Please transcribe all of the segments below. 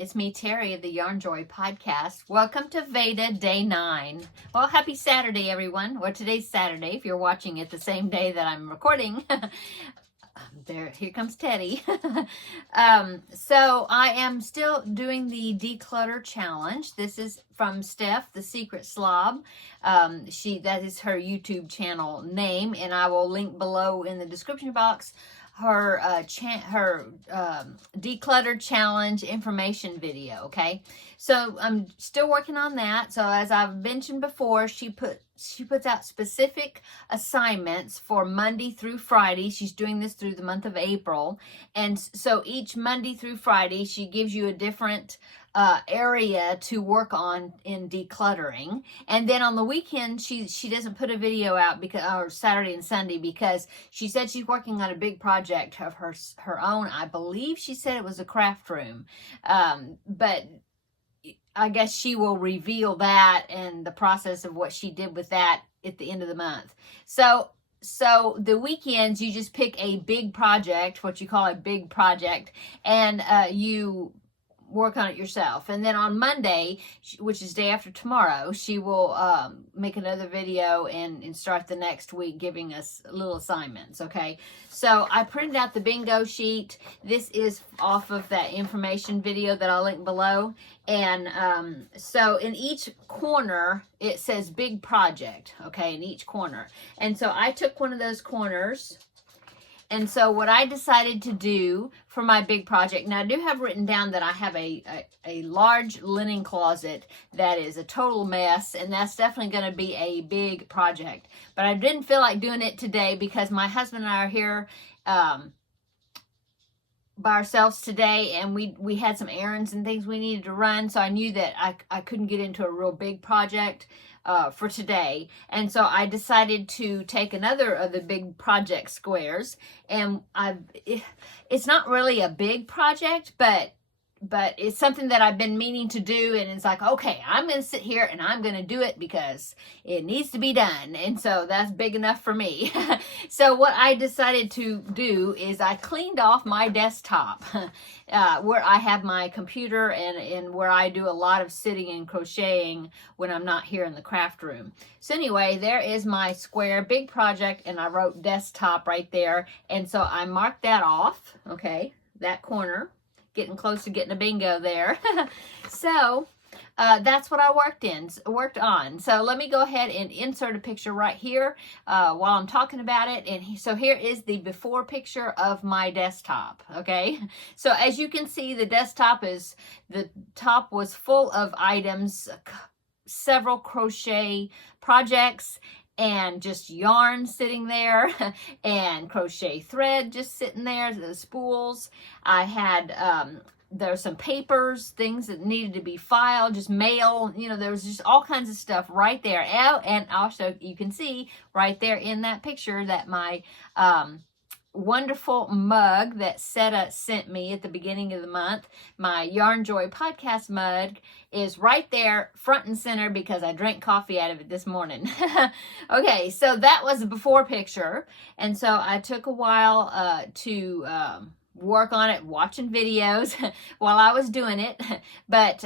It's me, Terry, of the Yarnjoy podcast. Welcome to VEDA Day 9. Well, happy Saturday, everyone. Or today's Saturday, if you're watching it the same day that I'm recording. Here comes Teddy. So I am still doing the Declutter Challenge. This is from Steph, the Secret Slob. That is her YouTube channel name, and I will link below in the description box her Declutter Challenge information video. Okay, so I'm still working on that. So as I've mentioned before, she puts out specific assignments for Monday through Friday. She's doing this through the month of April, and so each Monday through Friday she gives you a different area to work on in decluttering. And then on the weekend she doesn't put a video out or Saturday and Sunday, because she said she's working on a big project of her own. I believe she said it was a craft room, but I guess she will reveal that and the process of what she did with that at the end of the month. So the weekends you just pick a big project, what you call a big project, and you work on it yourself. And then on Monday, which is day after tomorrow, she will make another video and start the next week giving us little assignments. Okay, so I printed out the bingo sheet. This is off of that information video that I'll link below. And so in each corner it says big project, okay, in each corner. And so I took one of those corners. And so what I decided to do for my big project, now I do have written down that I have a large linen closet that is a total mess, and that's definitely going to be a big project. But I didn't feel like doing it today because my husband and I are here by ourselves today, and we had some errands and things we needed to run, so I knew that I couldn't get into a real big project for today. And so I decided to take another of the big project squares, and it's not really a big project, but it's something that I've been meaning to do, and it's like, okay, I'm going to sit here and I'm going to do it because it needs to be done. And so that's big enough for me. So what I decided to do is I cleaned off my desktop where I have my computer and where I do a lot of sitting and crocheting when I'm not here in the craft room. So anyway, there is my square big project, and I wrote desktop right there. And so I marked that off, okay, that corner. Getting close to getting a bingo there. So that's what I worked on. So let me go ahead and insert a picture right here while I'm talking about it. And so here is the before picture of my desktop. Okay, so as you can see, the top was full of items, several crochet projects, and just yarn sitting there, and crochet thread just sitting there, the spools. I had, there's some papers, things that needed to be filed, just mail, there was just all kinds of stuff right there. And also you can see right there in that picture that my wonderful mug that Seta sent me at the beginning of the month, my Yarnjoy podcast mug, is right there front and center because I drank coffee out of it this morning. Okay, so that was the before picture, and so I took a while to work on it, watching videos while I was doing it, but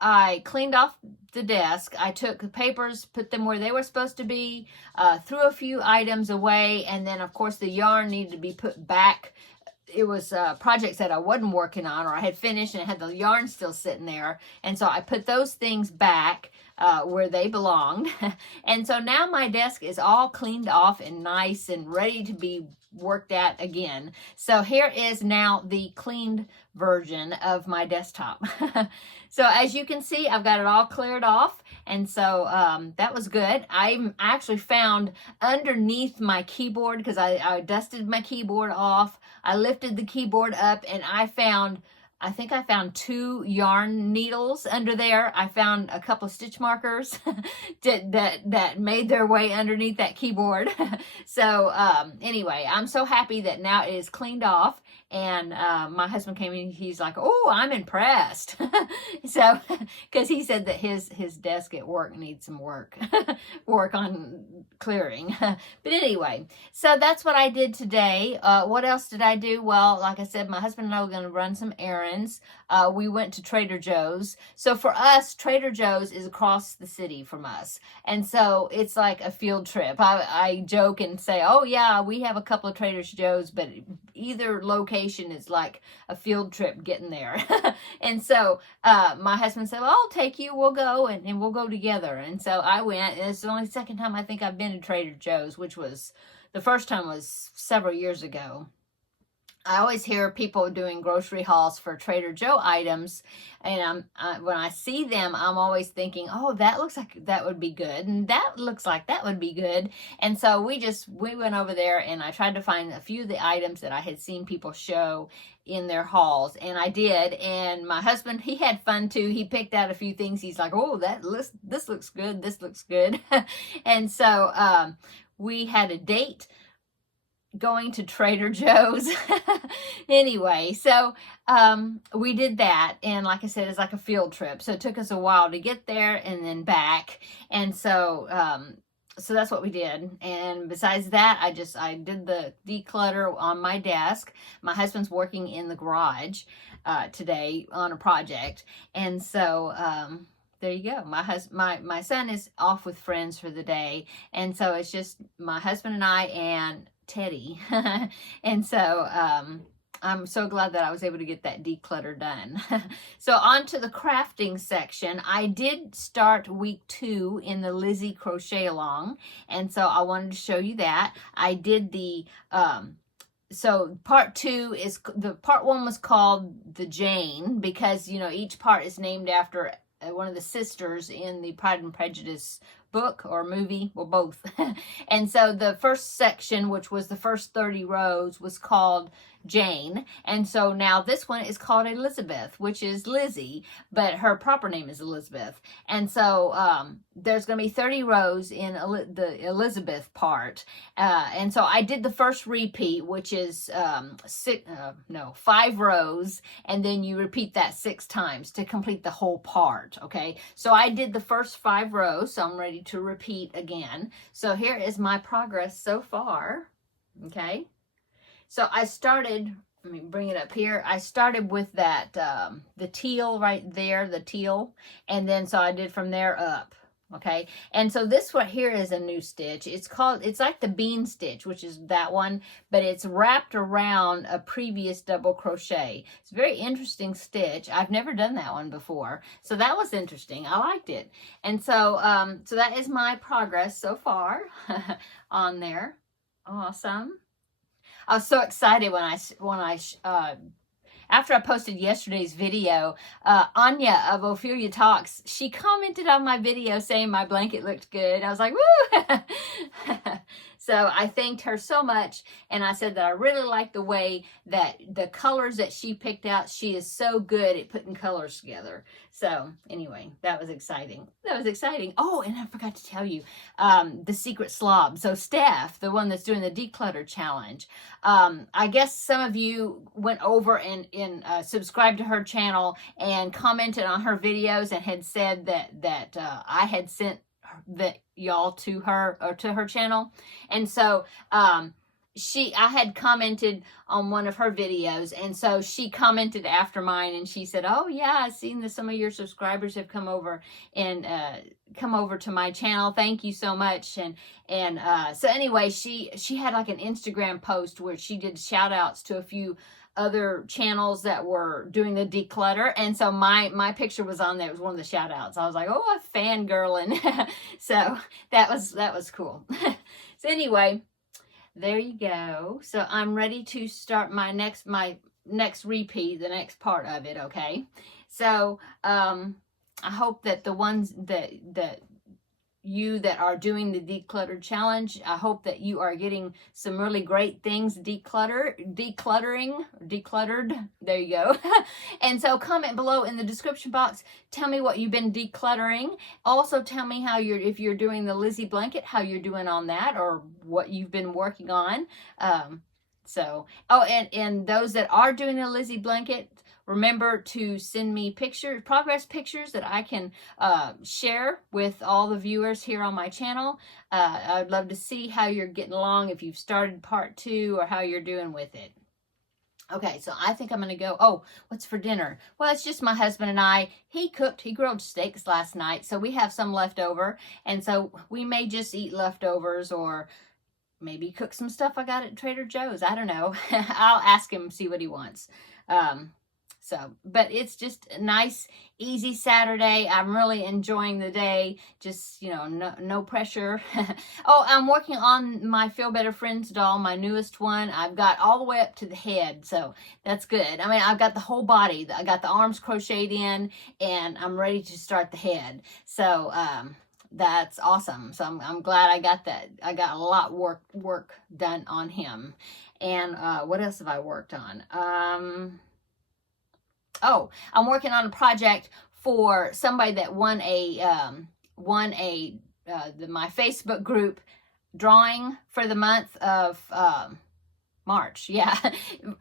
I cleaned off the desk. I took the papers, put them where they were supposed to be, threw a few items away, and then of course the yarn needed to be put back. It was projects that I wasn't working on, or I had finished and had the yarn still sitting there, and so I put those things back where they belonged. And so now my desk is all cleaned off and nice and ready to be worked at again. So here is now the cleaned version of my desktop. So as you can see, I've got it all cleared off, and so that was good. I actually found underneath my keyboard, because I dusted my keyboard off, I lifted the keyboard up, and I think I found 2 yarn needles under there. I found a couple of stitch markers that made their way underneath that keyboard. So anyway, I'm so happy that now it is cleaned off, And my husband came in, he's like, oh, I'm impressed. So, because he said that his desk at work needs some work, work on clearing. But anyway, so that's what I did today. What else did I do? Well, like I said, my husband and I were going to run some errands. We went to Trader Joe's. So for us, Trader Joe's is across the city from us. And so it's like a field trip. I joke and say, oh yeah, we have a couple of Trader Joe's, but either location is like a field trip getting there. And so my husband said, well, I'll take you, we'll go, and we'll go together. And so I went, and it's the only second time I think I've been to Trader Joe's, which was, the first time was several years ago. I always hear people doing grocery hauls for Trader Joe items, and when I see them, I'm always thinking, oh, that looks like that would be good, and that looks like that would be good. And so we went over there, and I tried to find a few of the items that I had seen people show in their hauls, and I did. And my husband, he had fun too. He picked out a few things. He's like, oh, this looks good, this looks good. And so we had a date going to Trader Joe's. Anyway, so we did that, and like I said, it's like a field trip, so it took us a while to get there and then back. And so so that's what we did. And besides that, I did the declutter on my desk. My husband's working in the garage today on a project, and so there you go. My son is off with friends for the day, and so it's just my husband and I and Teddy. And so I'm so glad that I was able to get that declutter done. So on to the crafting section. I did start week 2 in the Lizzie crochet along, and so I wanted to show you that. I did the so part 2 is, the part 1 was called the Jane, because you know each part is named after one of the sisters in the Pride and Prejudice book or movie, or both. And so the first section, which was the first 30 rows, was called Jane. And so now this one is called Elizabeth, which is Lizzie, but her proper name is Elizabeth. And so there's going to be 30 rows in the Elizabeth part. And so I did the first repeat, which is 5 rows, and then you repeat that 6 times to complete the whole part. Okay, so I did the first 5 rows, so I'm ready to repeat again. So here is my progress so far. Okay, so I started, let me bring it up here. I started with that, the teal right there, the teal, and then so I did from there up. Okay, and so this one here is a new stitch. It's like the bean stitch, which is that one, but it's wrapped around a previous double crochet. It's a very interesting stitch. I've never done that one before, so that was interesting. I liked it. And so so that is my progress so far on there. Awesome. I was so excited when I after I posted yesterday's video, Anya of Ophelia Talks, she commented on my video saying my blanket looked good. I was like, woo! So I thanked her so much, and I said that I really like the way that the colors that she picked out, she is so good at putting colors together. So anyway, that was exciting. That was exciting. Oh, and I forgot to tell you, the secret slob. So Steph, the one that's doing the declutter challenge, I guess some of you went over and subscribed to her channel and commented on her videos and had said that I had sent y'all to her, or to her channel. And so I had commented on one of her videos, and so she commented after mine, and she said, oh yeah, I've seen that some of your subscribers have come over and come over to my channel. Thank you so much. And so anyway, she had like an Instagram post where she did shout outs to a few other channels that were doing the declutter, and so my picture was on there. It was one of the shout outs. I was like, oh, I'm fangirling. So that was cool. So anyway, there you go. So I'm ready to start my next repeat, the next part of it. Okay, so I hope that the ones that you that are doing the declutter challenge, I hope that you are getting some really great things decluttered. There you go. And so comment below in the description box, tell me what you've been decluttering. Also tell me how if you're doing the Lizzie blanket, how you're doing on that, or what you've been working on. So, oh, and those that are doing a Lizzie blanket, remember to send me pictures, progress pictures that I can share with all the viewers here on my channel. I'd love to see how you're getting along, if you've started part 2 or how you're doing with it. Okay, so I think I'm going to go. Oh, what's for dinner? Well, it's just my husband and I. He grilled steaks last night, so we have some left over. And so we may just eat leftovers, or maybe cook some stuff I got at Trader Joe's. I don't know. I'll ask him, see what he wants. But it's just a nice, easy Saturday. I'm really enjoying the day. Just, no pressure. Oh, I'm working on my Feel Better Friends doll, my newest one. I've got all the way up to the head, so that's good. I mean, I've got the whole body. I got the arms crocheted in, and I'm ready to start the head. So, that's awesome. So I'm glad I got that. I got a lot work done on him. And what else have I worked on? Oh, I'm working on a project for somebody that won my Facebook group drawing for the month of March. Yeah.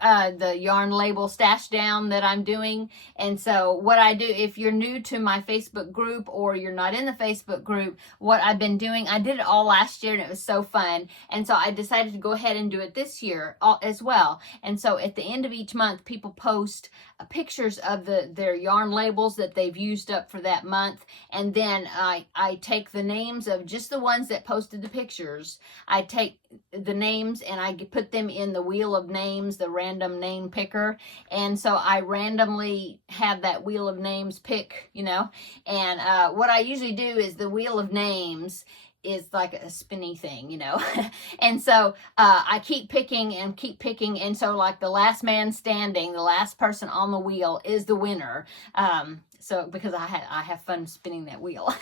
The yarn label stash down that I'm doing. And so what I do, if you're new to my Facebook group or you're not in the Facebook group, what I've been doing, I did it all last year and it was so fun. And so I decided to go ahead and do it this year as well. And so at the end of each month, people post pictures of their yarn labels that they've used up for that month. And then I take the names of just the ones that posted the pictures. I take the names and I put them in the wheel of names, the random name picker. And so I randomly have that wheel of names pick, and what I usually do is the wheel of names is like a spinny thing, and so I keep picking. And so like the last man standing, the last person on the wheel is the winner. So because I have fun spinning that wheel.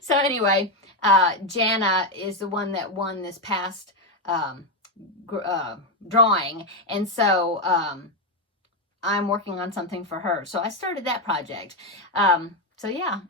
So anyway, Jana is the one that won this past drawing. And so I'm working on something for her. So I started that project. So yeah,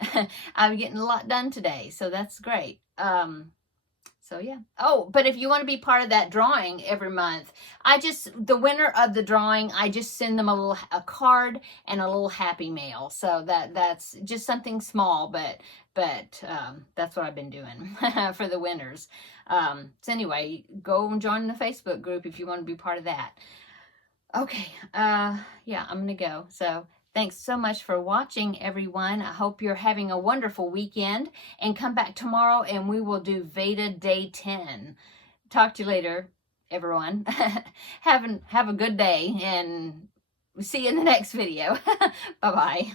I'm getting a lot done today. So that's great. So yeah. Oh, but if you want to be part of that drawing every month, the winner of the drawing, I just send them a card and a little happy mail. So that's just something small, but that's what I've been doing for the winners. So anyway, go and join the Facebook group if you want to be part of that. Okay. Yeah, I'm going to go. So thanks so much for watching, everyone. I hope you're having a wonderful weekend, and come back tomorrow and we will do VEDA Day 10. Talk to you later, everyone. Have a good day, and see you in the next video. Bye-bye.